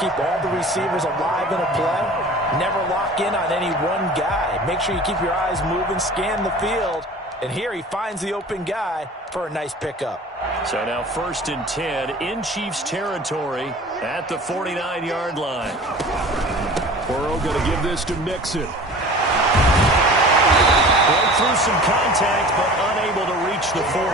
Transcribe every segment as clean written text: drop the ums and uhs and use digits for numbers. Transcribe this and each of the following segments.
Keep all the receivers alive in a play. Never lock in on any one guy. Make sure you keep your eyes moving, scan the field. And here he finds the open guy for a nice pickup. So now 1st and 10 in Chiefs territory at the 49-yard line. Burrow going to give this to Mixon. Broke through some contact, but unable to reach the 40.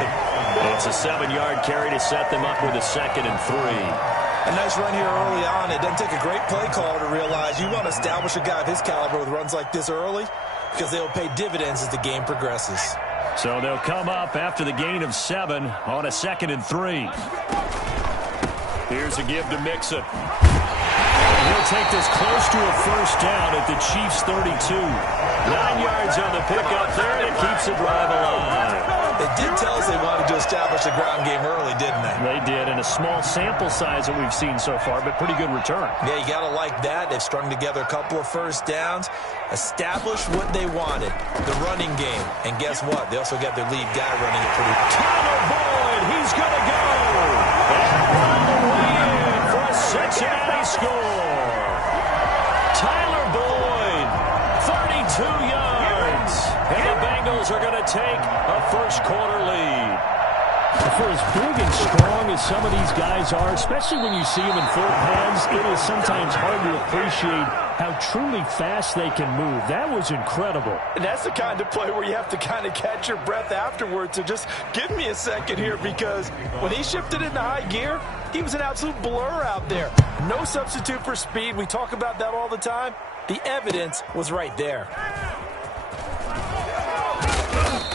It's a 7-yard carry to set them up with a 2nd and 3. A nice run here early on. It doesn't take a great play caller to realize you want to establish a guy of his caliber with runs like this early because they will pay dividends as the game progresses. So they'll come up after the gain of 7 on a 2nd and 3. Here's a give to Mixon. He'll take this close to a 1st down at the Chiefs' 32. 9 yards on the pickup there, and it keeps the drive alive. They did tell us they wanted to establish a ground game early, didn't they? They did, and a small sample size that we've seen so far, but pretty good return. Yeah, you got to like that. They've strung together a couple of 1st downs, established what they wanted, the running game. And guess what? They also got their lead guy running it pretty well. Tyler Boyd, he's going to go. And on the way in for a Cincinnati score. Tyler Boyd, 32 yards. And the Bengals are going to take a 1st quarter lead. For as big and strong as some of these guys are, especially when you see them in full pads, it is sometimes hard to appreciate how truly fast they can move. That was incredible. And that's the kind of play where you have to kind of catch your breath afterwards. So just give me a second here, because when he shifted into high gear, he was an absolute blur out there. No substitute for speed. We talk about that all the time. The evidence was right there.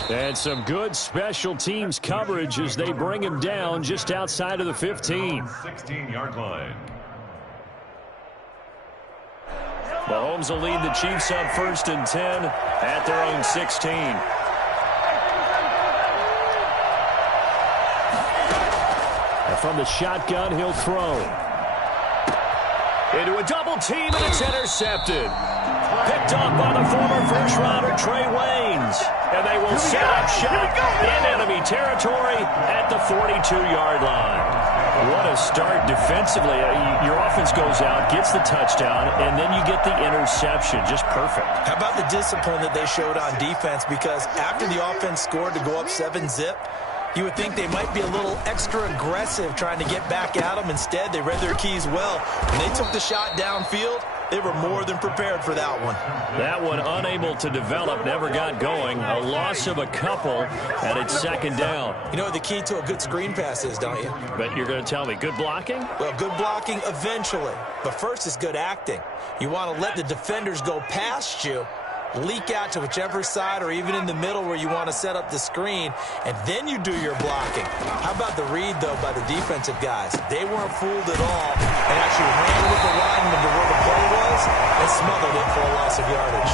And some good special teams coverage as they bring him down just outside of the 15. 16-yard line. Mahomes will lead the Chiefs on 1st and 10 at their own 16. And from the shotgun, he'll throw. Into a double team, and it's intercepted. Picked up by the former 1st-rounder Trey Waynes. And they will set up shop in enemy territory at the 42-yard line. What a start defensively. Your offense goes out, gets the touchdown, and then you get the interception. Just perfect. How about the discipline that they showed on defense? Because after the offense scored to go up 7-zip, you would think they might be a little extra aggressive trying to get back at them. Instead, they read their keys well. When they took the shot downfield, they were more than prepared for that one. That one unable to develop, never got going. A loss of a couple, and it's 2nd down. You know what the key to a good screen pass is, don't you? But you're going to tell me, good blocking? Well, good blocking eventually. But first is good acting. You want to let the defenders go past you, leak out to whichever side or even in the middle where you want to set up the screen, and then you do your blocking. How about the read, though, by the defensive guys? They weren't fooled at all and actually ran with the lineman to where the play was and smothered it for a loss of yardage.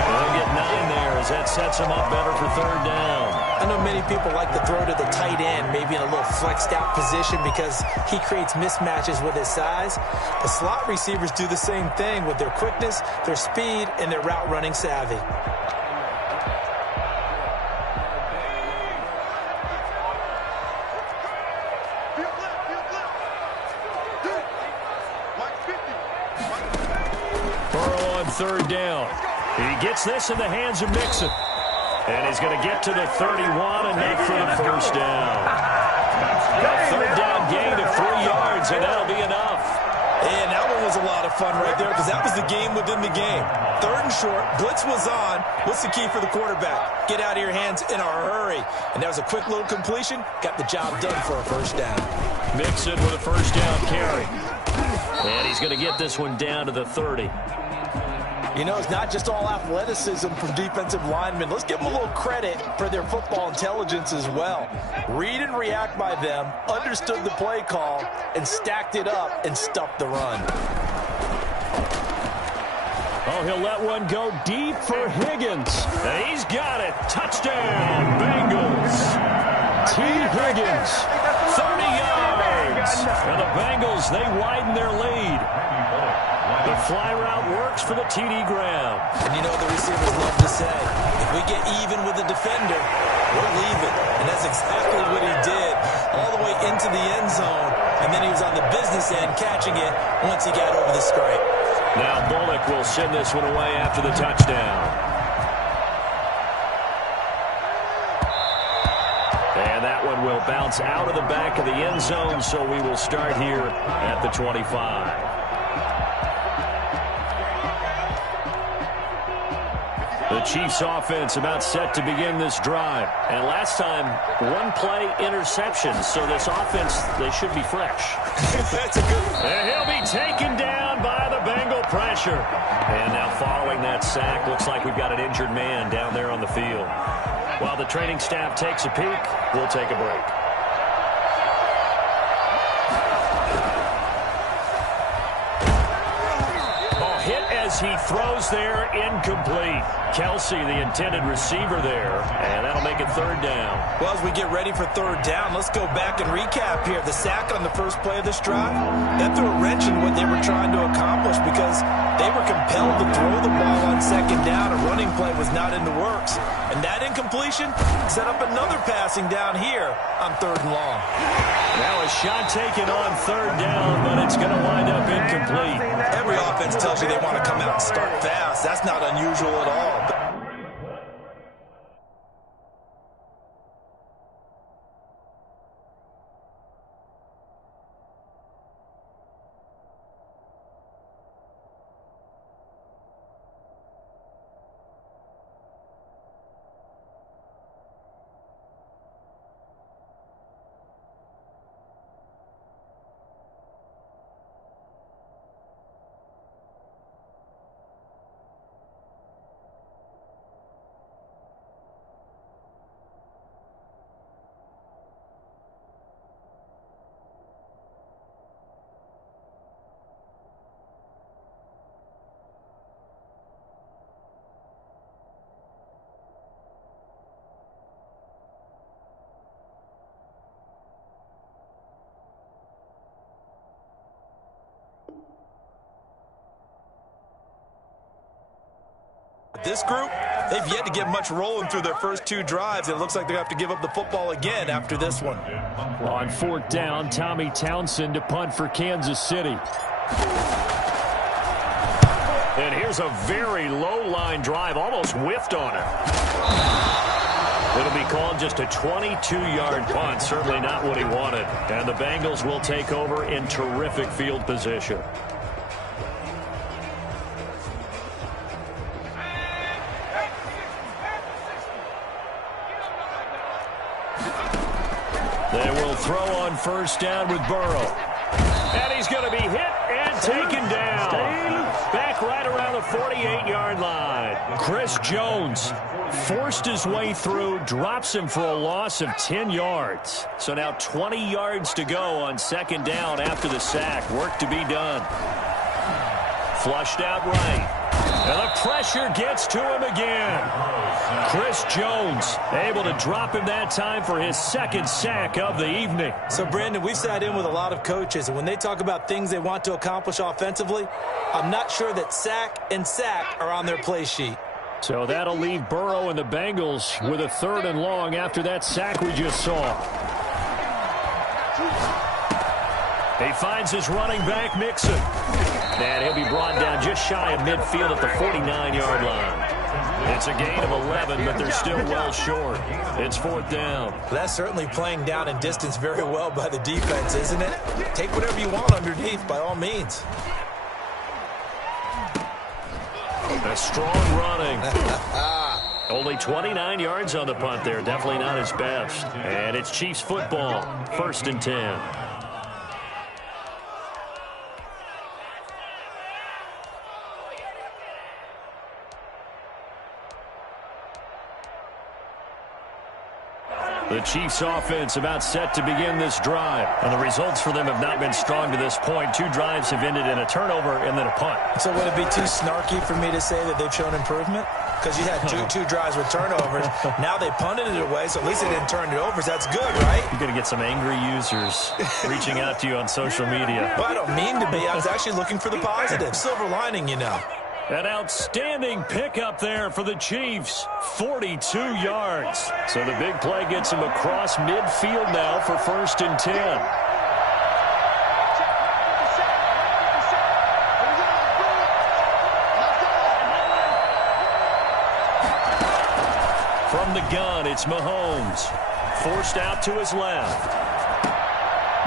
They'll get 9 there as that sets them up better for 3rd down. I know many people like to throw to the tight end, maybe in a little flexed out position because he creates mismatches with his size. The slot receivers do the same thing with their quickness, their speed, and their route running savvy. Burrow on 3rd down. He gets this in the hands of Mixon. And he's going to get to the 31, enough for the 1st down. A 3rd down gain of 3 yards, and that'll be enough. And that one was a lot of fun right there because that was the game within the game. 3rd and short, blitz was on. What's the key for the quarterback? Get out of your hands in a hurry. And that was a quick little completion. Got the job done for a 1st down. Mixon with a 1st down carry. And he's going to get this one down to the 30. You know, it's not just all athleticism from defensive linemen. Let's give them a little credit for their football intelligence as well. Read and react by them, understood the play call, and stacked it up and stuffed the run. Oh, he'll let one go deep for Higgins. And he's got it. Touchdown, Bengals. T. Higgins. 30 yards. And the Bengals, they widen their lead. The fly route works for the TD Graham. And you know what the receivers love to say? If we get even with the defender, we're leaving. And that's exactly what he did all the way into the end zone, and then he was on the business end catching it once he got over the scrape. Now Bullock will send this one away after the touchdown. And that one will bounce out of the back of the end zone, so we will start here at the 25. The Chiefs offense about set to begin this drive. And last time, one play interception. So this offense, they should be fresh. That's a good one. And he'll be taken down by the Bengal pressure. And now following that sack, looks like we've got an injured man down there on the field. While the training staff takes a peek, we'll take a break. Hit as he throws there, incomplete. Kelsey, the intended receiver there, and that'll make it third down. Well, as we get ready for third down, let's go back and recap here. The sack on the first play of this drive, that threw a wrench in what they were trying to accomplish because they were compelled to throw the ball on second down. A running play was not in the works. And that incompletion set up another passing down here on third and long. Now a shot taken on third down, but it's going to wind up incomplete. Every offense tells you they want to come out and start fast. That's not unusual at all. This group, they've yet to get much rolling through their first two drives. It looks like they're going to have to give up the football again after this one. On fourth down, Tommy Townsend to punt for Kansas City. And here's a very low-line drive, almost whiffed on it. It'll be called just a 22-yard punt, certainly not what he wanted. And the Bengals will take over in terrific field position. They will throw on first down with Burrow. And he's going to be hit and taken down. Back right around the 48-yard line. Chris Jones forced his way through, drops him for a loss of 10 yards. So now 20 yards to go on second down after the sack. Work to be done. Flushed out right. And the pressure gets to him again. Chris Jones able to drop him that time for his second sack of the evening. So, Brandon, we've sat in with a lot of coaches, and when they talk about things they want to accomplish offensively, I'm not sure that sack and sack are on their play sheet. So that'll leave Burrow and the Bengals with a third and long after that sack we just saw. He finds his running back, Mixon. And he'll be brought down just shy of midfield at the 49-yard line. It's a gain of 11, but they're still well short. It's fourth down. That's certainly playing down in distance very well by the defense, isn't it? Take whatever you want underneath, by all means. A strong running. Only 29 yards on the punt there. Definitely not his best. And it's Chiefs football. First and 10. The Chiefs offense about set to begin this drive. And the results for them have not been strong to this point. Two drives have ended in a turnover and then a punt. So would it be too snarky for me to say that they've shown improvement? Because you had two drives with turnovers. Now they punted it away, so at least they didn't turn it over. So that's good, right? You're going to get some angry users reaching out to you on social media. Well, I don't mean to be. I was actually looking for the positive. Silver lining, you know. An outstanding pickup there for the Chiefs. 42 yards. So the big play gets him across midfield now for 1st and 10. From the gun, it's Mahomes. Forced out to his left.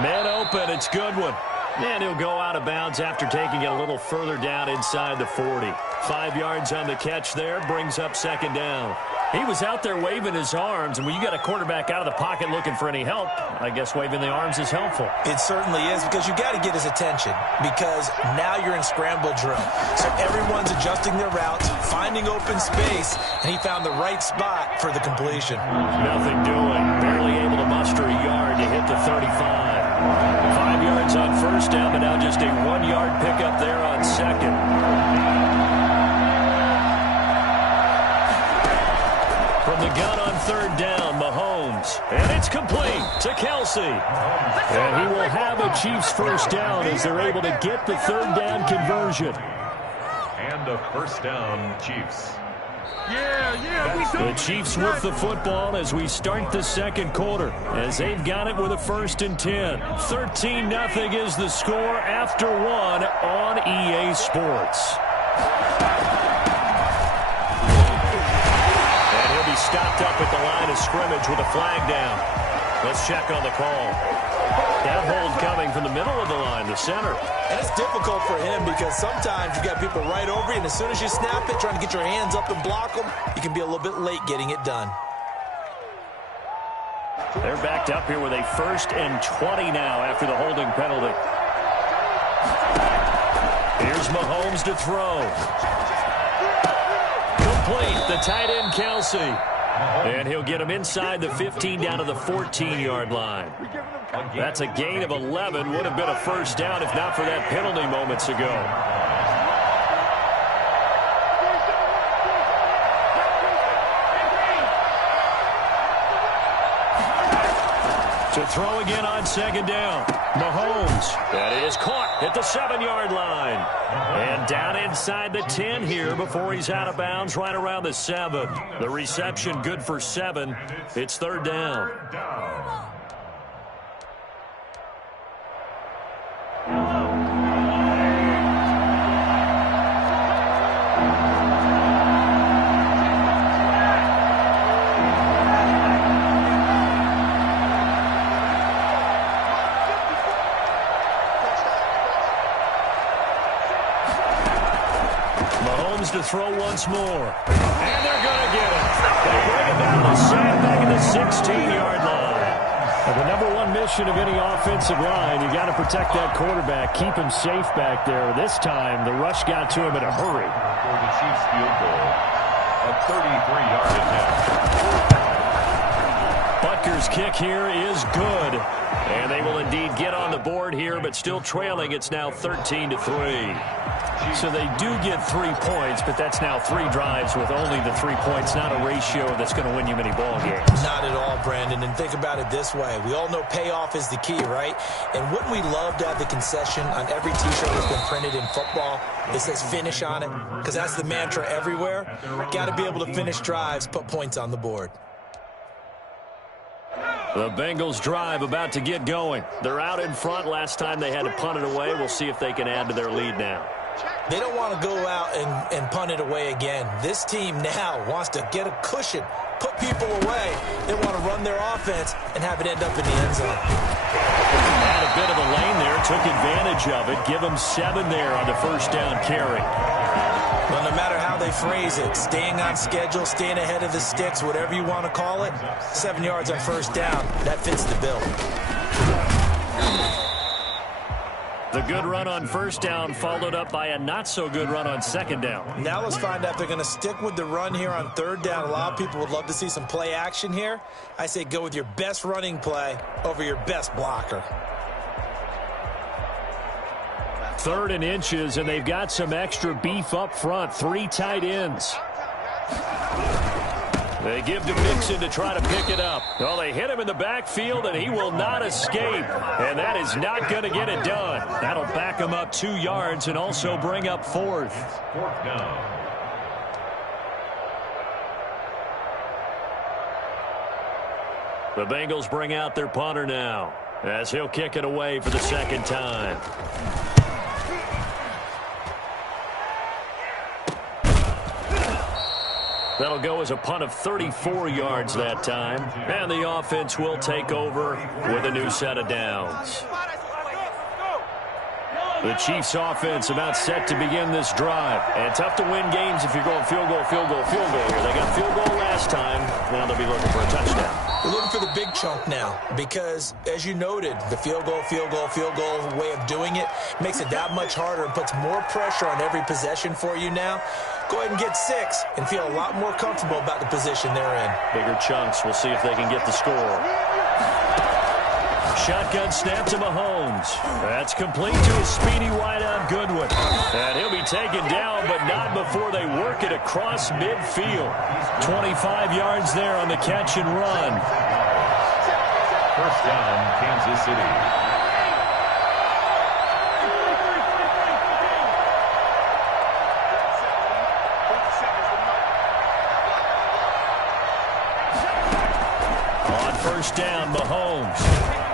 Man open, it's Goodwin. And he'll go out of bounds after taking it a little further down inside the 40. 5 yards on the catch there, brings up 2nd down. He was out there waving his arms, and when you got a quarterback out of the pocket looking for any help, I guess waving the arms is helpful. It certainly is, because you got to get his attention, because now you're in scramble drill. So everyone's adjusting their routes, finding open space, and he found the right spot for the completion. Nothing doing. Barely able to muster a yard to hit the 35. 5 yards on 1st down, but now just a 1-yard pickup there on 2nd. From the gun on 3rd down, Mahomes. And it's complete to Kelsey. And he will have a Chiefs 1st down as they're able to get the 3rd down conversion. And a 1st down, Chiefs. The Chiefs with the football as we start the 2nd quarter, as they've got it with a 1st and 10. 13-0 is the score after 1 on EA Sports. And he'll be stopped up at the line of scrimmage with a flag down. Let's check on the call. That hold coming from the middle of the line, the center. And it's difficult for him because sometimes you got people right over you, and as soon as you snap it, trying to get your hands up and block them, you can be a little bit late getting it done. They're backed up here with a 1st and 20 now after the holding penalty. Here's Mahomes to throw. Complete, the tight end Kelsey. And he'll get him inside the 15 down to the 14-yard line. That's a gain of 11. Would have been a 1st down if not for that penalty moments ago. To throw again on 2nd down. Mahomes. That is caught at the 7-yard line. And down inside the 10 here before he's out of bounds right around the 7. The reception good for 7. It's 3rd down. To throw once more. And they're going to get it. They bring it down the sandbag at the 16-yard line. Well, the #1 mission of any offensive line, you got to protect that quarterback, keep him safe back there. This time, the rush got to him in a hurry. For the Chiefs field goal, a 33-yard attempt. Butker's kick here is good. And they will indeed get on the board here, but still trailing. It's now 13-3. So they do get 3 points, but that's now 3 drives with only the 3 points, not a ratio that's going to win you many ball games. Not at all, Brandon. And think about it this way. We all know payoff is the key, right? And wouldn't we love to have the concession on every T-shirt that's been printed in football that says finish on it? Because that's the mantra everywhere. Got to be able to finish drives, put points on the board. The Bengals drive about to get going. They're out in front. Last time they had to punt it away. We'll see if they can add to their lead now. They don't want to go out and punt it away again. This team now wants to get a cushion, put people away. They want to run their offense and have it end up in the end zone. Had a bit of a lane there, took advantage of it. Give them 7 there on the 1st down carry. Well, no matter how they phrase it, staying on schedule, staying ahead of the sticks, whatever you want to call it, 7 yards on 1st down, that fits the bill. The good run on 1st down followed up by a not-so-good run on 2nd down. Now let's find out if they're going to stick with the run here on 3rd down. A lot of people would love to see some play action here. I say go with your best running play over your best blocker. 3rd and inches, and they've got some extra beef up front. 3 tight ends. They give to Mixon to try to pick it up. Well, they hit him in the backfield, and he will not escape. And that is not going to get it done. That'll back him up 2 yards and also bring up 4th. 4th down. The Bengals bring out their punter now, as he'll kick it away for the 2nd time. That'll go as a punt of 34 yards that time. And the offense will take over with a new set of downs. The Chiefs offense about set to begin this drive. And tough to win games if you're going field goal, field goal, field goal here. They got field goal last time. Now they'll be looking for a touchdown. We're looking for the big chunk now because, as you noted, the field goal way of doing it makes it that much harder and puts more pressure on every possession for you now. Go ahead and get 6 and feel a lot more comfortable about the position they're in. Bigger chunks. We'll see if they can get the score. Shotgun snap to Mahomes. That's complete to a speedy wideout Goodwin. And he'll be taken down, but not before they work it across midfield. 25 yards there on the catch and run. 1st down, Kansas City. On 1st down, Mahomes.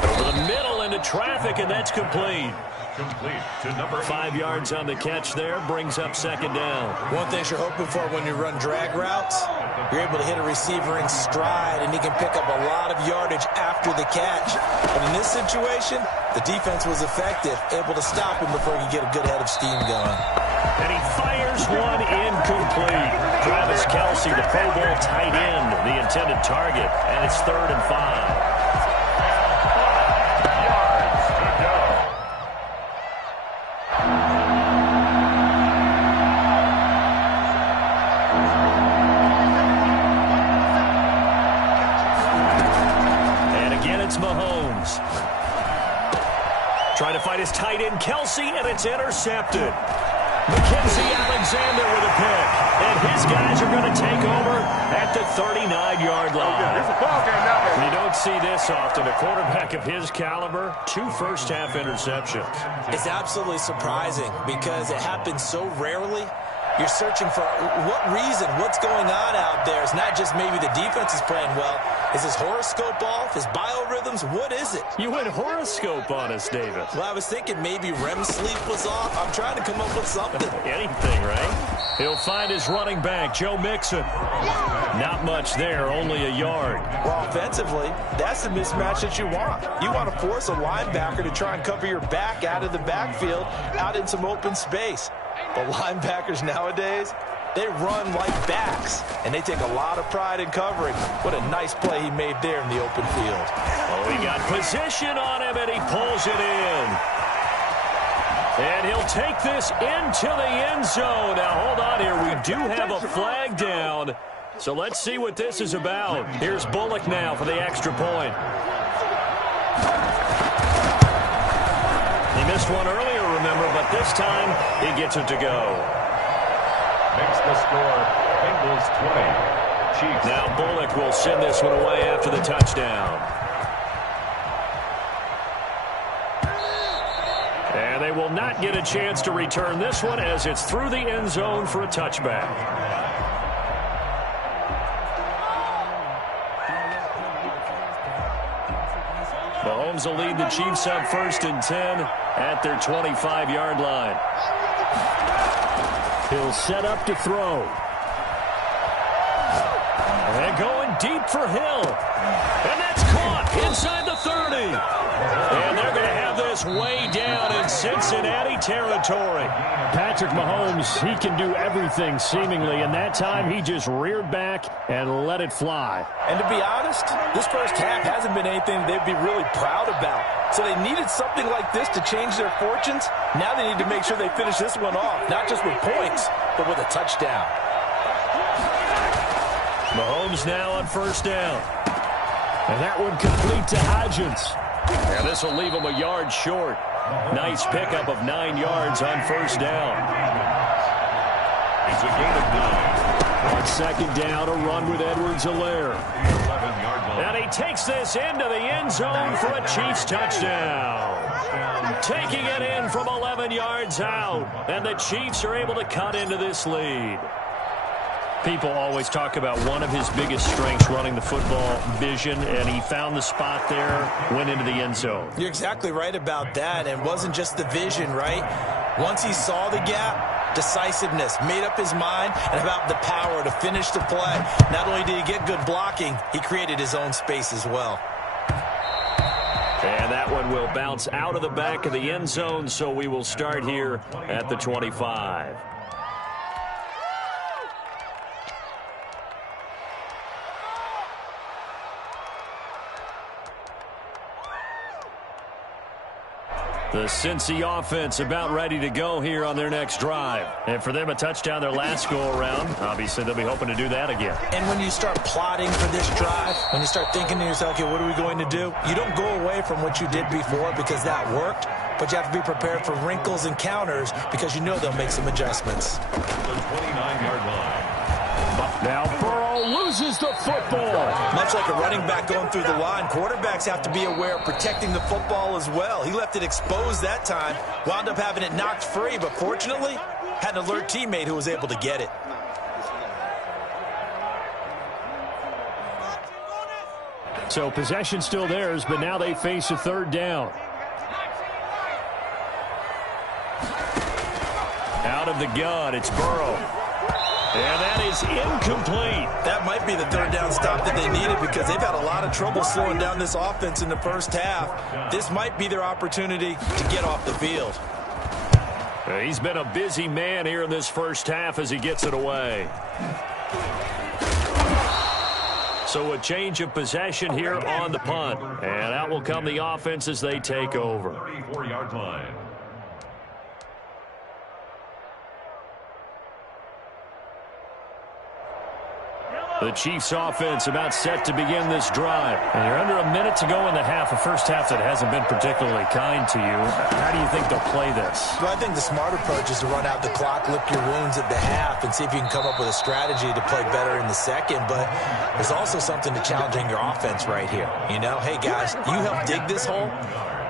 Over the middle into traffic, and that's complete. Complete to number 5 yards on the catch there, brings up 2nd down. One thing you're hoping for when you run drag routes, you're able to hit a receiver in stride, and he can pick up a lot of yardage after the catch. But in this situation, the defense was effective, able to stop him before he could get a good head of steam going. And he fires one incomplete. Travis Kelce, the Pro Bowl tight end, the intended target, and it's 3rd and 5. Mahomes trying to fight his tight end Kelce, and it's intercepted. Mackenzie Alexander with a pick, and his guys are going to take over at the 39-yard line. You don't see this often. A quarterback of his caliber, 2 first-half interceptions. It's absolutely surprising because it happens so rarely. You're searching for what reason, what's going on out there. It's not just maybe the defense is playing well. Is his horoscope off? His biorhythms? What is it? You went horoscope on us, Davis. Well, I was thinking maybe REM sleep was off. I'm trying to come up with something. Anything, right? He'll find his running back, Joe Mixon. Not much there, only a yard. Well, offensively, that's the mismatch that you want. You want to force a linebacker to try and cover your back out of the backfield, out in some open space. But linebackers nowadays, they run like backs, and they take a lot of pride in covering. What a nice play he made there in the open field. Oh, he got position on him, and he pulls it in. And he'll take this into the end zone. Now, hold on here. We do have a flag down. So let's see what this is about. Here's Bullock now for the extra point. He missed one earlier, remember, but this time he gets it to go. Makes the score, Bengals 20, Chiefs. Now Bullock will send this one away after the touchdown. And they will not get a chance to return this one as it's through the end zone for a touchback. Mahomes will lead the Chiefs up 1st and 10 at their 25-yard line. He'll set up to throw. And going deep for Hill. And that's caught inside the 30. And they're going to have this way down in Cincinnati territory. Patrick Mahomes, he can do everything seemingly, and that time he just reared back and let it fly. And to be honest, this first half hasn't been anything they'd be really proud about. So they needed something like this to change their fortunes. Now they need to make sure they finish this one off, not just with points, but with a touchdown. Mahomes now on 1st down. And that one complete to Hodgins. And this will leave him a yard short. Nice pickup of 9 yards on 1st down. It's a gain of 9. On second down, a run with Edwards-Helaire. 11-yard line. And he takes this into the end zone for a Chiefs touchdown. Taking it in from 11 yards out. And the Chiefs are able to cut into this lead. People always talk about one of his biggest strengths running the football, vision, and he found the spot there, went into the end zone. You're exactly right about that, and it wasn't just the vision, right? Once he saw the gap, decisiveness, made up his mind, and about the power to finish the play. Not only did he get good blocking, he created his own space as well. And that one will bounce out of the back of the end zone, so we will start here at the 25. The Cincy offense about ready to go here on their next drive. And for them, a touchdown their last go-around. Obviously, they'll be hoping to do that again. And when you start plotting for this drive, when you start thinking to yourself, okay, what are we going to do? You don't go away from what you did before because that worked, but you have to be prepared for wrinkles and counters because you know they'll make some adjustments. The 29-yard line. Now Burrow loses the football. Much like a running back going through the line, quarterbacks have to be aware of protecting the football as well. He left it exposed that time, wound up having it knocked free, but fortunately, had an alert teammate who was able to get it. So possession still theirs, but now they face a third down. Out of the gun, it's Burrow. And that is incomplete. That might be the third down stop that they needed because they've had a lot of trouble slowing down this offense in the first half. This might be their opportunity to get off the field. He's been a busy man here in this first half as he gets it away. So a change of possession here on the punt. And out will come the offense as they take over. 34-yard line. The Chiefs offense about set to begin this drive. And you're under a minute to go in the half, a first half that hasn't been particularly kind to you. How do you think they'll play this? Well, I think the smart approach is to run out the clock, lick your wounds at the half, and see if you can come up with a strategy to play better in the second. But there's also something to challenging your offense right here. You know, hey, guys, you help dig this hole.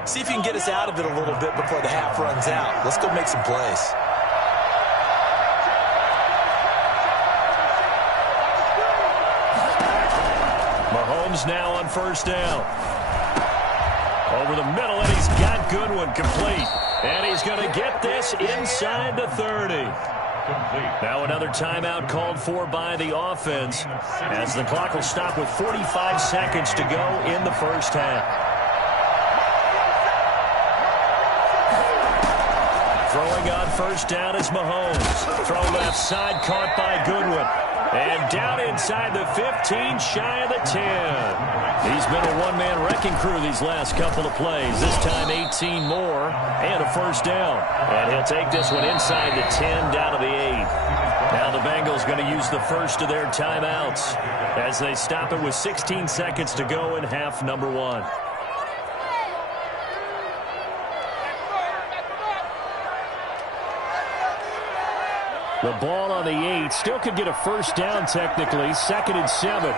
See if you can get us out of it a little bit before the half runs out. Let's go make some plays. Mahomes now on first down. Over the middle, and he's got Goodwin complete. And he's going to get this inside the 30. Now another timeout called for by the offense as the clock will stop with 45 seconds to go in the first half. Throwing on first down is Mahomes. Throw left side, caught by Goodwin. And down inside the 15, shy of the 10. He's been a one-man wrecking crew these last couple of plays. This time 18 more and a first down. And he'll take this one inside the 10, down to the 8. Now the Bengals going to use the first of their timeouts as they stop it with 16 seconds to go in half number 1. The ball on the 8. Still could get a first down technically. 2nd and 7.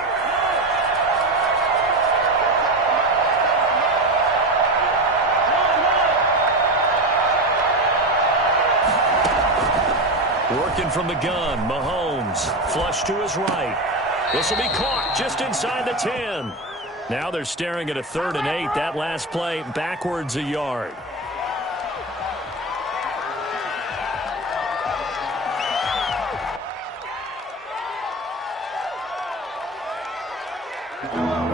Working from the gun. Mahomes. Flush to his right. This will be caught just inside the 10. Now they're staring at a 3rd and 8. That last play backwards a yard.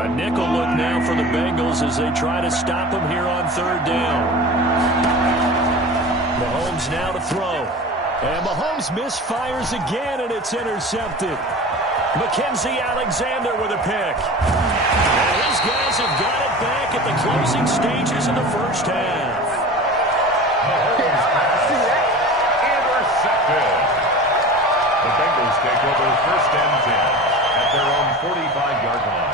A nickel look now for the Bengals as they try to stop him here on 3rd down. Mahomes now to throw. And Mahomes misfires again, and it's intercepted. Mackenzie Alexander with a pick. And his guys have got it back at the closing stages of the first half. Intercepted. The Bengals take over 1st and 10 at their own 45-yard line.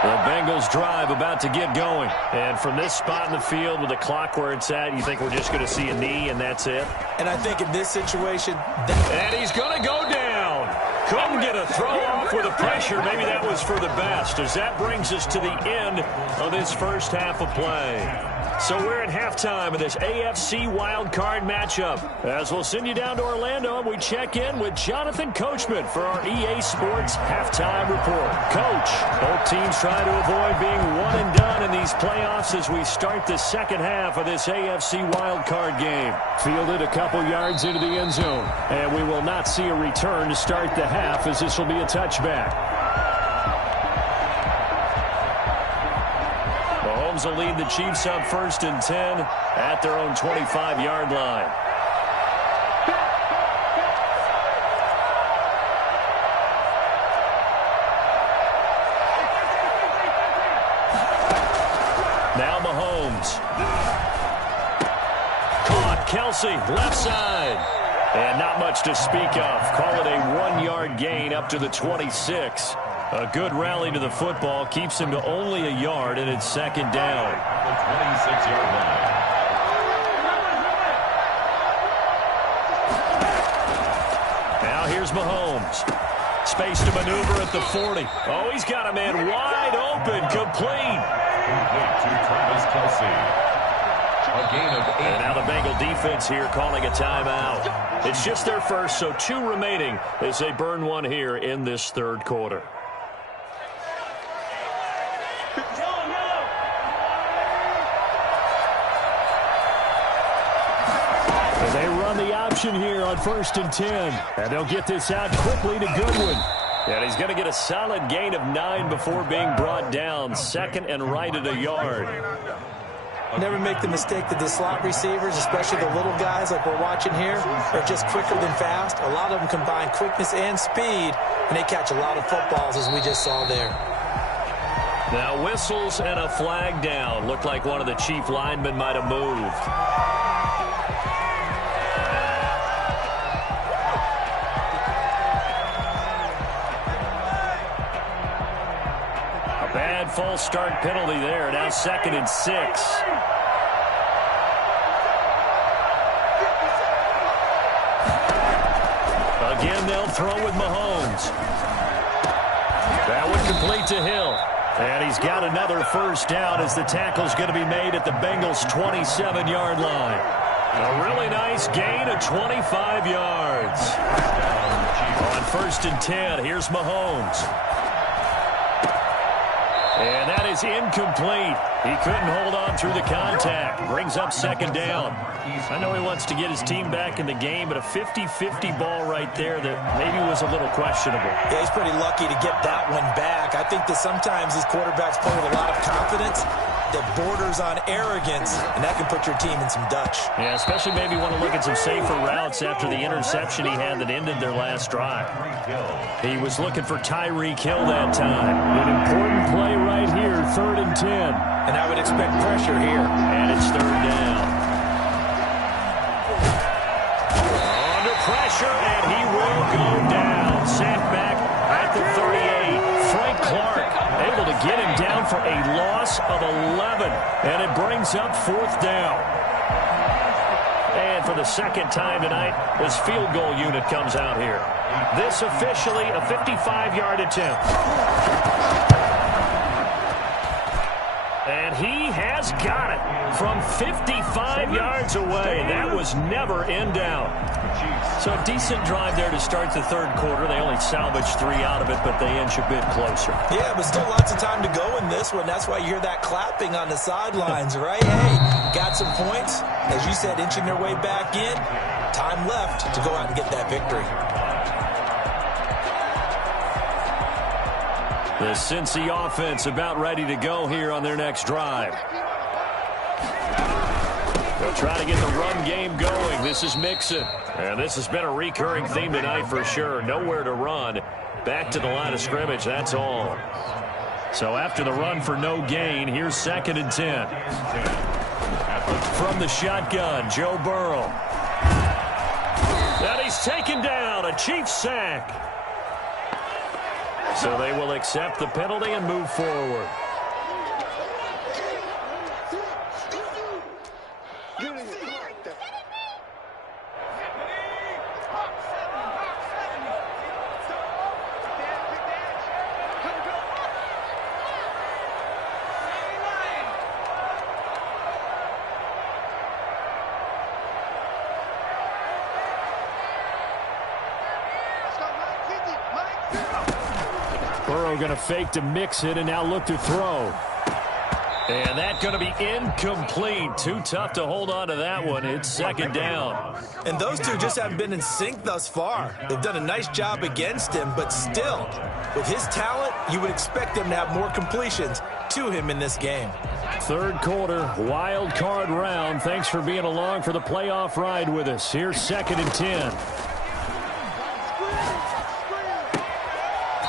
The Bengals drive about about to get going. And from this spot in the field with the clock where it's at, you think we're just going to see a knee and that's it? And I think in this situation... And he's going to go down. Couldn't get a throw off with the pressure. Maybe that was for the best, as that brings us to the end of this first half of play. So we're at halftime of this AFC wildcard matchup. As we'll send you down to Orlando, and we check in with Jonathan Coachman for our EA Sports Halftime Report. Coach, both teams try to avoid being one and done in these playoffs as we start the second half of this AFC wildcard game. Fielded a couple yards into the end zone, and we will not see a return to start the half as this will be a touchback. Mahomes will lead the Chiefs up 1st and 10 at their own 25-yard line. Now Mahomes. Caught. Kelsey, left side. And not much to speak of. Call it a 1-yard gain up to the 26. A good rally to the football keeps him to only a yard, and it's second down. The 26-yard line. Now here's Mahomes. Space to maneuver at the 40. Oh, he's got a man wide open, complete. Complete to Travis Kelce. A gain of 8. And now the Bengal defense here calling a timeout. It's just their first, so 2 remaining as they burn one here in this third quarter. And they run the option here on 1st and 10. And they'll get this out quickly to Goodwin. And he's going to get a solid gain of 9 before being brought down. Second and right at a yard. Never make the mistake that the slot receivers, especially the little guys like we're watching here, are just quicker than fast. A lot of them combine quickness and speed, and they catch a lot of footballs, as we just saw there. Now whistles and a flag down. Looked like one of the Chief linemen might have moved. A bad false start penalty there. Now 2nd and 6. Again, they'll throw with Mahomes. That one complete to Hill. And he's got another first down as the tackle's going to be made at the Bengals' 27-yard line. A really nice gain of 25 yards. On 1st and 10, here's Mahomes. And that is incomplete. He couldn't hold on through the contact. Brings up 2nd down. I know he wants to get his team back in the game, but a 50-50 ball right there that maybe was a little questionable. Yeah, he's pretty lucky to get that one back. I think that sometimes these quarterbacks play with a lot of confidence that borders on arrogance, and that can put your team in some Dutch. Yeah, especially maybe want to look at some safer routes after the interception he had that ended their last drive. He was looking for Tyreek Hill that time. An important play right here, 3rd and 10. And I would expect pressure here. And it's 3rd down. Under pressure, and he will go down. Sacked back at the 38. Frank Clark able to get him down for a loss of 11. And it brings up 4th down. And for the second time tonight, this field goal unit comes out here. This officially a 55-yard attempt. And he has got it from 55 yards away. That was never in doubt. So a decent drive there to start the third quarter. They only salvaged 3 out of it, but they inch a bit closer. Yeah, but still lots of time to go in this one. That's why you hear that clapping on the sidelines, right? Hey, got some points. As you said, inching their way back in. Time left to go out and get that victory. The Cincy offense about ready to go here on their next drive. They'll try to get the run game going. This is Mixon. And this has been a recurring theme tonight for sure. Nowhere to run. Back to the line of scrimmage, that's all. So after the run for no gain, here's 2nd and 10. From the shotgun, Joe Burrow. And he's taken down, a Chiefs sack. So they will accept the penalty and move forward. Burrow going to fake to mix it and now look to throw. And that's going to be incomplete. Too tough to hold on to that one. It's second down. And those two just haven't been in sync thus far. They've done a nice job against him, but still, with his talent, you would expect them to have more completions to him in this game. Third quarter, wild card round. Thanks for being along for the playoff ride with us. Here's 2nd and 10.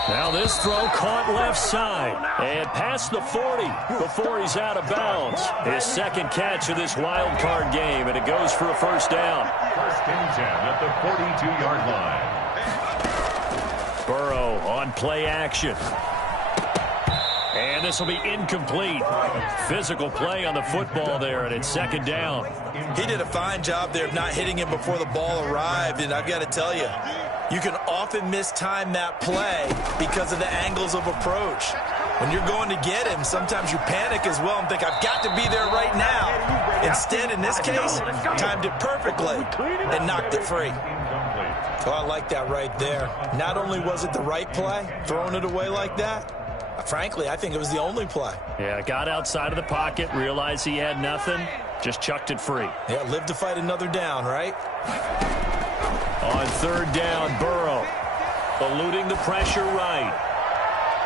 Now this throw caught left side and past the 40 before he's out of bounds. His second catch of this wild card game, and it goes for a first down. 1st and 10 at the 42-yard line. Burrow on play action. And this will be incomplete. Physical play on the football there, and it's second down. He did a fine job there of not hitting him before the ball arrived, and I've got to tell you, you can often mistime that play because of the angles of approach. When you're going to get him, sometimes you panic as well and think, I've got to be there right now. Instead, in this case, timed it perfectly and knocked it free. Oh, I like that right there. Not only was it the right play, throwing it away like that, frankly, I think it was the only play. Yeah, got outside of the pocket, realized he had nothing, just chucked it free. Yeah, live to fight another down, right? On third down, Burrow eluding the pressure right.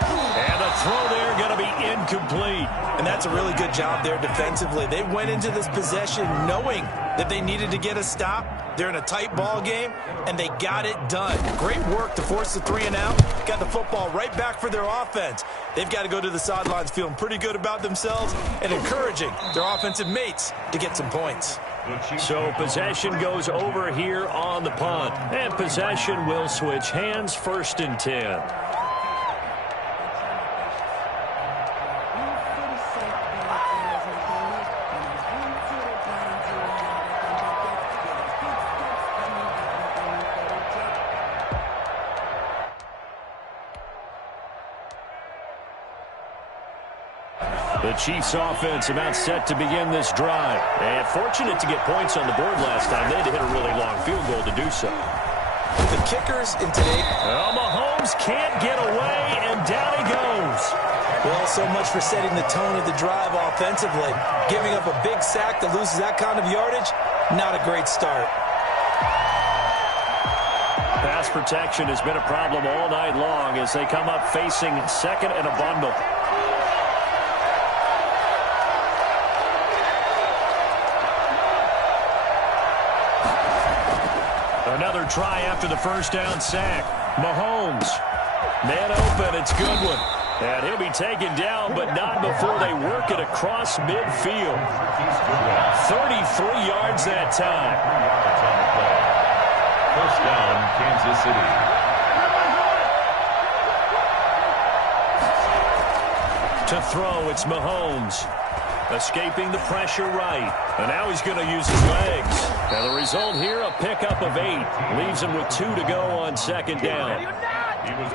And the throw there going to be incomplete. And that's a really good job there defensively. They went into this possession knowing that they needed to get a stop. They're in a tight ball game, and they got it done. Great work to force the 3 and out. Got the football right back for their offense. They've got to go to the sidelines feeling pretty good about themselves and encouraging their offensive mates to get some points. So possession goes over here on the punt. And possession will switch hands, 1st and 10. The Chiefs offense about set to begin this drive. And fortunate to get points on the board last time. They had to hit a really long field goal to do so. The kickers in today. Well, Mahomes can't get away, and down he goes. Well, so much for setting the tone of the drive offensively. Giving up a big sack that loses that kind of yardage, not a great start. Pass protection has been a problem all night long as they come up facing 2nd and a bundle. Another try after the first down sack. Mahomes. Man open. It's Goodwin. And he'll be taken down, but not before they work it across midfield. 33 yards that time. 1st down, Kansas City. To throw, it's Mahomes. Escaping the pressure right. And now he's going to use his legs. And the result here, a pickup of 8. Leaves him with 2 to go on 2nd down.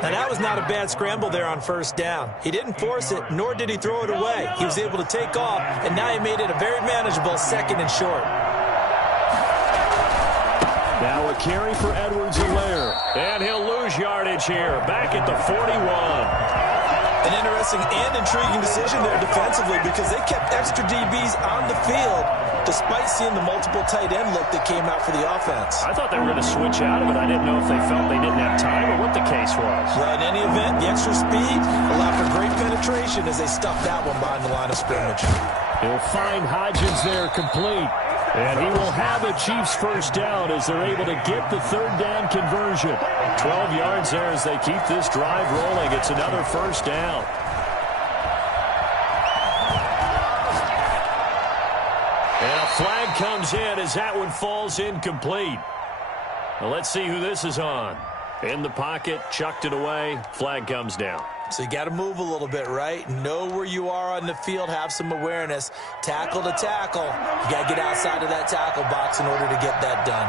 And that was not a bad scramble there on 1st down. He didn't force it, nor did he throw it away. He was able to take off, and now he made it a very manageable 2nd and short. Now a carry for Edwards-Helaire. And he'll lose yardage here. Back at the 41. An interesting and intriguing decision there defensively because they kept extra DBs on the field despite seeing the multiple tight end look that came out for the offense. I thought they were going to switch out of it. I didn't know if they felt they didn't have time or what the case was. Well, in any event, the extra speed allowed for great penetration as they stuffed that one behind the line of scrimmage. He'll find Hodgins there complete. And he will have a Chiefs first down as they're able to get the 3rd down conversion. 12 yards there as they keep this drive rolling. It's another first down. And a flag comes in as that one falls incomplete. Well, let's see who this is on. In the pocket, chucked it away. Flag comes down. So you got to move a little bit, right? Know where you are on the field, have some awareness. Tackle to tackle. You got to get outside of that tackle box in order to get that done.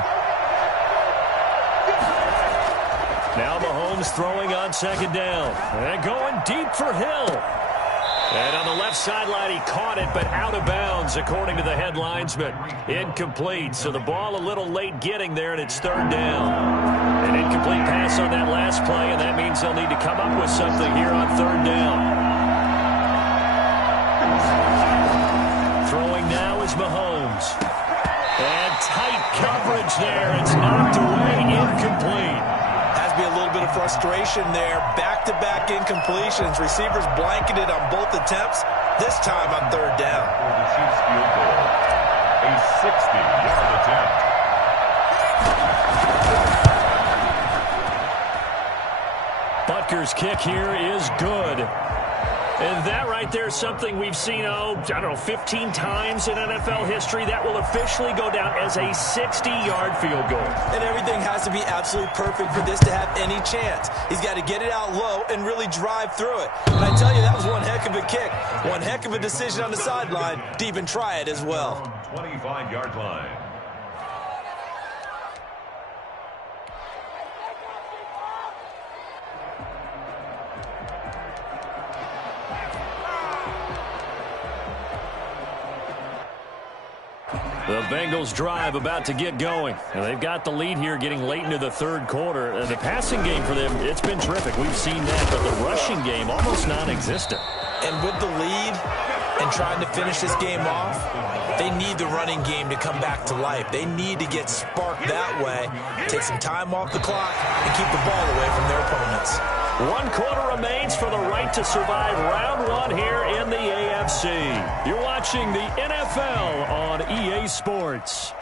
Now Mahomes throwing on 2nd down. And going deep for Hill. And on the left sideline, he caught it, but out of bounds, according to the head linesman. Incomplete, so the ball a little late getting there, and it's third down. An incomplete pass on that last play, and that means they'll need to come up with something here on third down. Throwing now is Mahomes. And tight coverage there. It's knocked away, incomplete. Has to be a little bit of frustration there. Back-to-back incompletions. Receivers blanketed on both attempts, this time on third down. For the Chiefs field goal, a 60-yard attempt. Butker's kick here is good. And that right there is something we've seen, I don't know, 15 times in NFL history. That will officially go down as a 60-yard field goal. And everything has to be absolutely perfect for this to have any chance. He's got to get it out low and really drive through it. And I tell you, that was one heck of a kick. One heck of a decision on the sideline to even try it as well. 25-yard line. The Bengals drive about to get going. And they've got the lead here getting late into the third quarter. And the passing game for them, it's been terrific. We've seen that, but the rushing game almost non-existent. And with the lead and trying to finish this game off, they need the running game to come back to life. They need to get sparked that way, take some time off the clock, and keep the ball away from their opponents. 1 quarter remains for the right to survive round one here in the AFC. You're watching the NFL on EA Sports.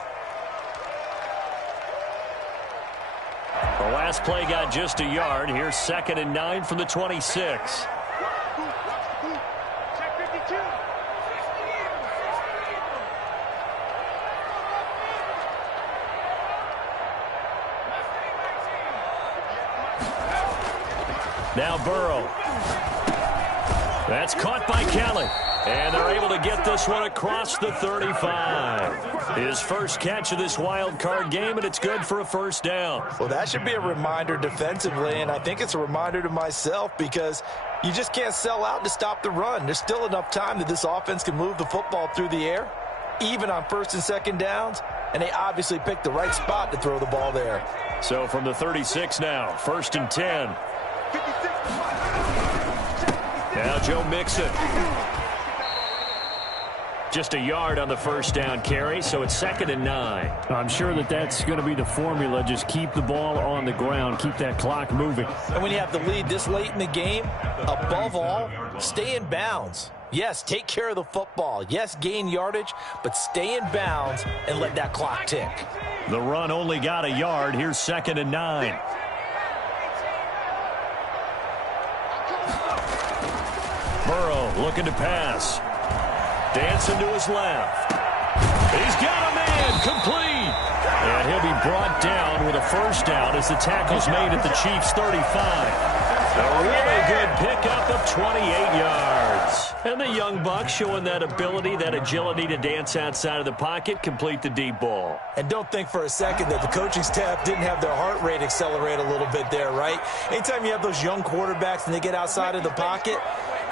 The last play got just a yard. Here's 2nd and 9 from the 26. Now Burrow. That's caught by Kelly. And they're able to get this one across the 35. His first catch of this wild card game, and it's good for a first down. Well, that should be a reminder defensively, and I think it's a reminder to myself because you just can't sell out to stop the run. There's still enough time that this offense can move the football through the air, even on 1st and 2nd downs, and they obviously picked the right spot to throw the ball there. So from the 36 now, 1st and 10. Now Joe Mixon. Just a yard on the first down carry, so it's 2nd and 9. I'm sure that's going to be the formula. Just keep the ball on the ground, keep that clock moving. And when you have the lead this late in the game, above all, stay in bounds. Yes, take care of the football. Yes, gain yardage, but stay in bounds and let that clock tick. The run only got a yard. Here's 2nd and 9. Burrow looking to pass. Dancing to his left. He's got a man, complete. And he'll be brought down with a first down as the tackle's made at the Chiefs' 35. A really good pickup of 28 yards. And the young buck showing that ability, that agility to dance outside of the pocket, complete the deep ball. And don't think for a second that the coaching staff didn't have their heart rate accelerate a little bit there, right? Anytime you have those young quarterbacks and they get outside of the pocket,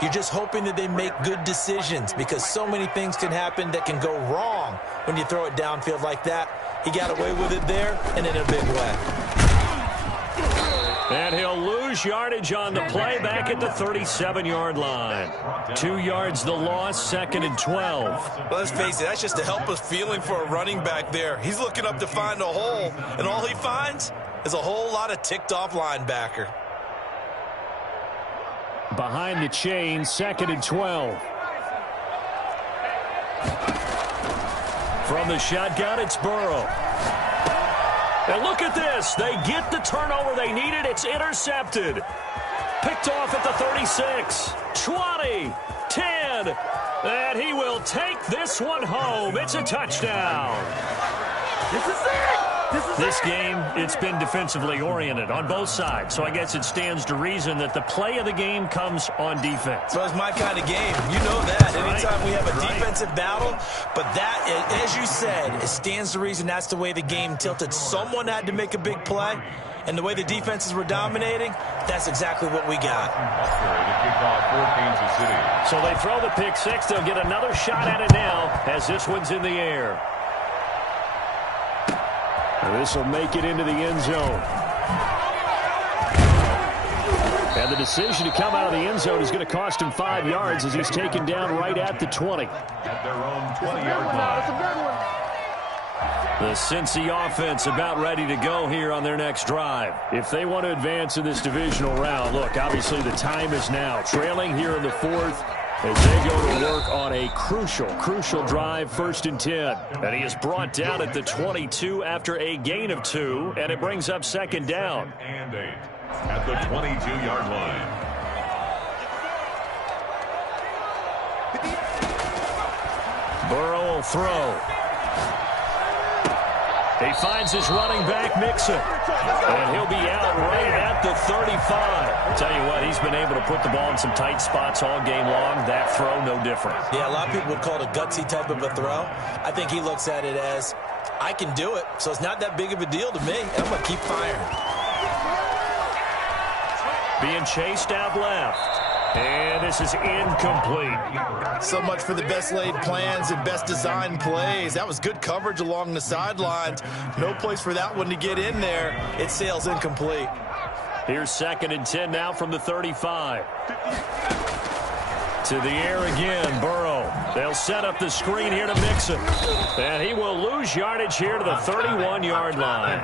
you're just hoping that they make good decisions because so many things can happen that can go wrong when you throw it downfield like that. He got away with it there and in a big way. And he'll lose yardage on the play back at the 37-yard line. 2 yards the loss, 2nd and 12. Well, let's face it, that's just a helpless feeling for a running back there. He's looking up to find a hole, and all he finds is a whole lot of ticked-off linebacker. Behind the chain, 2nd and 12. From the shotgun, it's Burrow. And look at this. They get the turnover they needed. It's intercepted. Picked off at the 36, 20, 10. And he will take this one home. It's a touchdown. This is it. This game, it's been defensively oriented on both sides. So I guess it stands to reason that the play of the game comes on defense. So it's my kind of game. You know that. Anytime we have a defensive battle. But that, as you said, it stands to reason that's the way the game tilted. Someone had to make a big play. and the way the defenses were dominating, that's exactly what we got. Kickoff for Kansas City. So they throw the pick six. They'll get another shot at it now as this one's in the air. And this will make it into the end zone. And the decision to come out of the end zone is going to cost him 5 yards as he's taken down right at the 20. At their own 20-yard line. The Cincy offense about ready to go here on their next drive. If they want to advance in this divisional round, look, obviously the time is now. Trailing here in the fourth as they go to work on a crucial drive, 1st and 10. And he is brought down at the 22 after a gain of 2, and it brings up 2nd down. And 8 at the 22-yard line. Burrow will throw. He finds his running back, Mixon. And he'll be out right at the 35. I'll tell you what, he's been able to put the ball in some tight spots all game long. That throw, no different. Yeah, a lot of people would call it a gutsy type of a throw. I think he looks at it as, I can do it, so it's not that big of a deal to me, and I'm going to keep firing. Being chased out left. And this is incomplete. So much for the best laid plans and best designed plays. That was good coverage along the sidelines. No place for that one to get in there. It sails incomplete. Here's 2nd and 10 now from the 35. To the air again, Burrow. They'll set up the screen here to Mixon. And he will lose yardage here to the 31-yard line.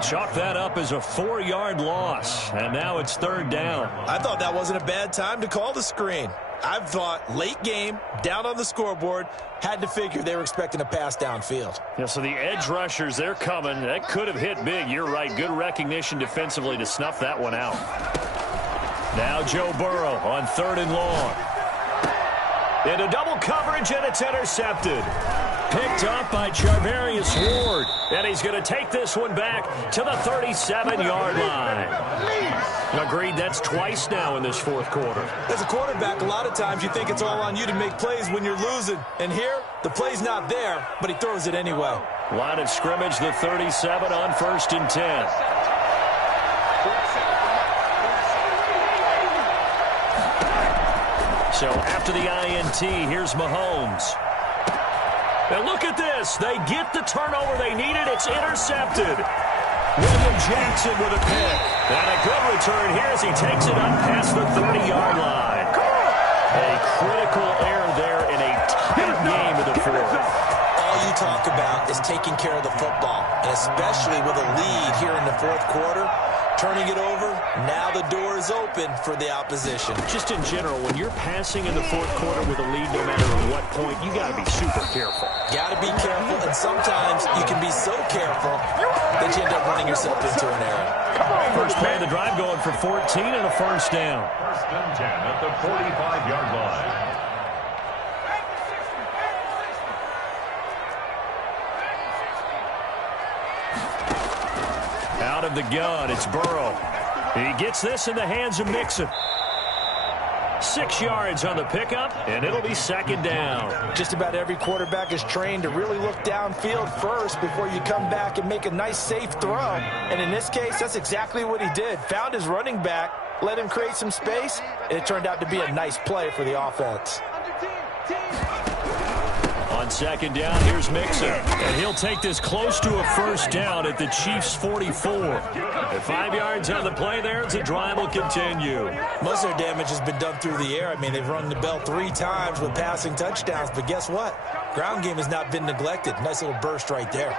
Chalk that up as a 4-yard loss. And now it's 3rd down. I thought that wasn't a bad time to call the screen. I thought late game, down on the scoreboard, had to figure they were expecting a pass downfield. Yeah, so the edge rushers, they're coming. That could have hit big. You're right. Good recognition defensively to snuff that one out. Now Joe Burrow on 3rd and long. Into double coverage, and it's intercepted. Picked up by Charvarius Ward. And he's going to take this one back to the 37-yard line. Agreed, that's twice now in this 4th quarter. As a quarterback, a lot of times you think it's all on you to make plays when you're losing. And here, the play's not there, but he throws it anyway. Line of scrimmage, the 37 on 1st and 10. So after the INT, here's Mahomes. And look at this. They get the turnover they needed. It's intercepted. William Jackson with a pick. And a good return here as he takes it up past the 30-yard line. A critical error there in a tight game in the 4th. All you talk about is taking care of the football, and especially with a lead here in the 4th quarter. Turning it over, now the door is open for the opposition. Just in general, when you're passing in the 4th quarter with a lead, no matter at what point, you got to be super careful. Got to be careful, and sometimes you can be so careful that you end up running yourself into an error. First play of the drive going for 14 and a 1st down. 1st and 10 at the 45-yard line. Out of the gun, it's Burrow. He gets this in the hands of Mixon. 6 yards on the pickup, and it'll be 2nd down. Just about every quarterback is trained to really look downfield first before you come back and make a nice, safe throw. And in this case, that's exactly what he did. Found his running back, let him create some space, and it turned out to be a nice play for the offense. On 2nd down, here's Mixon. And he'll take this close to a 1st down at the Chiefs' 44. At 5 yards on the play there, the drive will continue. Most of their damage has been done through the air. I mean, they've rung the bell 3 times with passing touchdowns. But guess what? Ground game has not been neglected. Nice little burst right there.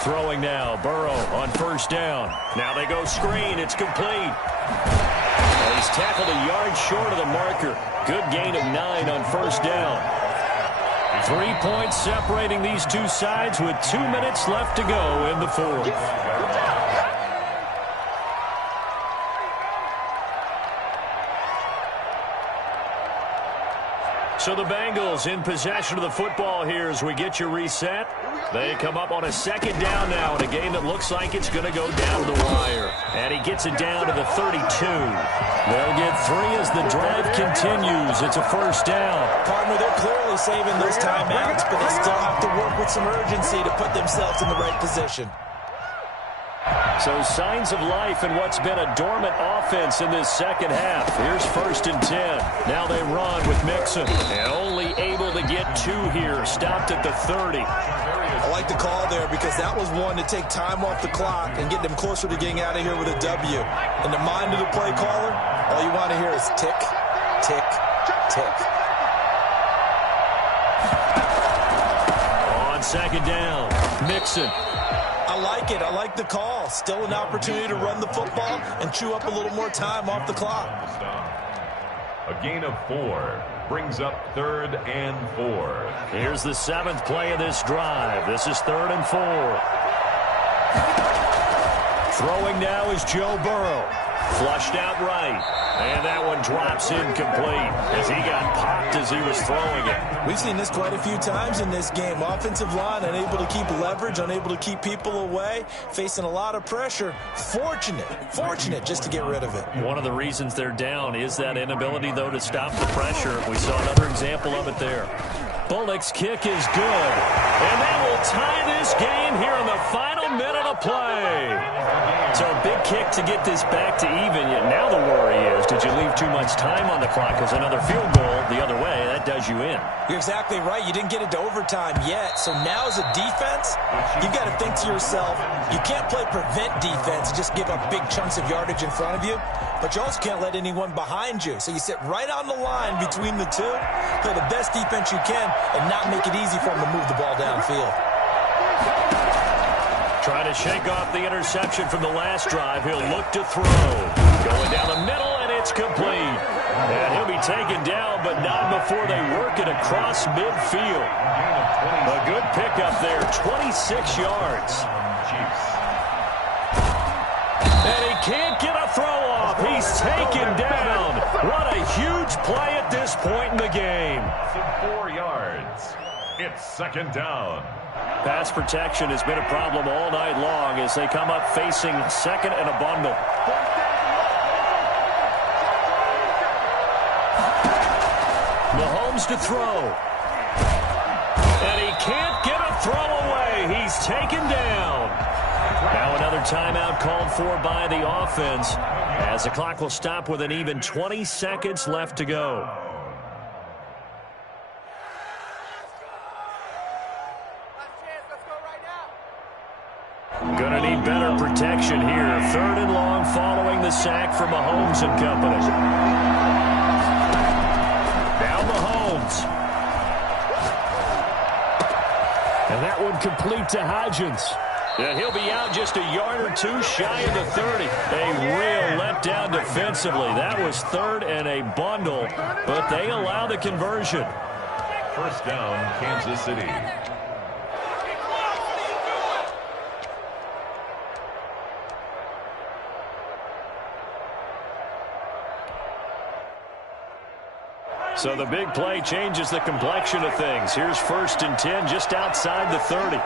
Throwing now, Burrow on 1st down. Now they go screen. It's complete. And he's tackled a yard short of the marker. Good gain of 9 on 1st down. 3 points separating these two sides with 2 minutes left to go in the 4th. So the Bengals in possession of the football here as we get you reset. They come up on a 2nd down now in a game that looks like it's going to go down the wire. And he gets it down to the 32. They'll get 3 as the drive continues. It's a 1st down. Partner, they're clearly saving those timeouts, but they still have to work with some urgency to put themselves in the right position. So signs of life in what's been a dormant offense in this second half. Here's 1st and 10. Now they run with Mixon. And only able to get 2 here. Stopped at the 30. I like the call there because that was one to take time off the clock and get them closer to getting out of here with a W. In the mind of the play caller, all you want to hear is tick, tick, tick. On 2nd down, Mixon. I like it. I like the call. Still an opportunity to run the football and chew up a little more time off the clock. A gain of 4 brings up 3rd and 4. Here's the 7th play of this drive. This is 3rd and 4. Throwing now is Joe Burrow. Flushed out right. And that one drops incomplete as he got popped as he was throwing it. We've seen this quite a few times in this game. Offensive line unable to keep leverage, unable to keep people away, facing a lot of pressure. Fortunate just to get rid of it. One of the reasons they're down is that inability, though, to stop the pressure. We saw another example of it there. Bullock's kick is good. And that will tie this game here in the final minute of play. So a big kick to get this back to even. Yet now the worry is, did you leave too much time on the clock? Because another field goal the other way, that does you in. You're exactly right. You didn't get it to overtime yet. So now as a defense, you've got to think to yourself, you can't play prevent defense and just give up big chunks of yardage in front of you. But you also can't let anyone behind you. So you sit right on the line between the two, play the best defense you can, and not make it easy for them to move the ball downfield. Trying to shake off the interception from the last drive. He'll look to throw. Going down the middle, and it's complete. And he'll be taken down, but not before they work it across midfield. A good pickup there, 26 yards. And he can't get a throw off. He's taken down. What a huge play at this point in the game. 4 yards. It's 2nd down. Pass protection has been a problem all night long as they come up facing 2nd and a bundle. Mahomes to throw. And he can't get a throw away. He's taken down. Now another timeout called for by the offense as the clock will stop with an even 20 seconds left to go. Gonna need better protection here. 3rd and long following the sack from Mahomes and company. Now Mahomes. And that one complete to Hodgins. And he'll be out just a yard or 2 shy of the 30. A real letdown defensively. That was 3rd and a bundle, but they allow the conversion. 1st down, Kansas City. So the big play changes the complexion of things. Here's 1st and 10 just outside the 30.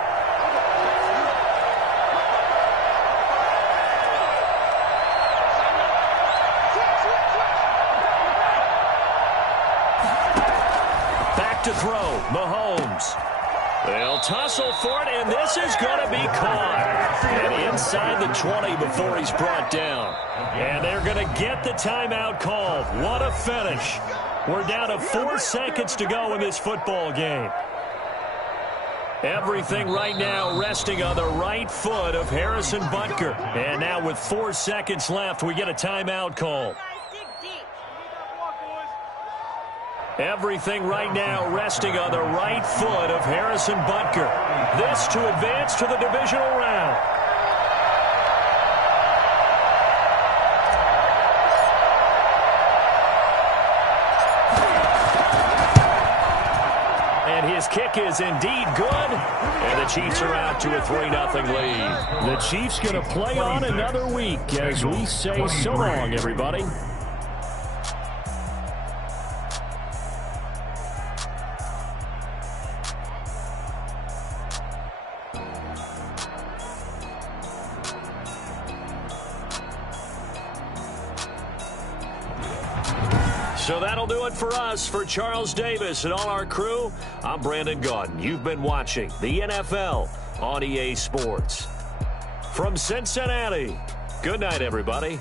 Back to throw, Mahomes. They'll tussle for it, and this is going to be caught. And inside the 20 before he's brought down. And they're going to get the timeout called. What a finish. We're down to 4 seconds to go in this football game. Everything right now resting on the right foot of Harrison Butker. And now with 4 seconds left, we get a timeout call. Everything right now resting on the right foot of Harrison Butker. This to advance to the divisional round. His kick is indeed good, and the Chiefs are out to a 3-0 lead. The Chiefs going to play on another week as we say so long, everybody. So that'll do it for us. For Charles Davis and all our crew, I'm Brandon Gaudin. You've been watching the NFL on EA Sports. From Cincinnati, good night, everybody.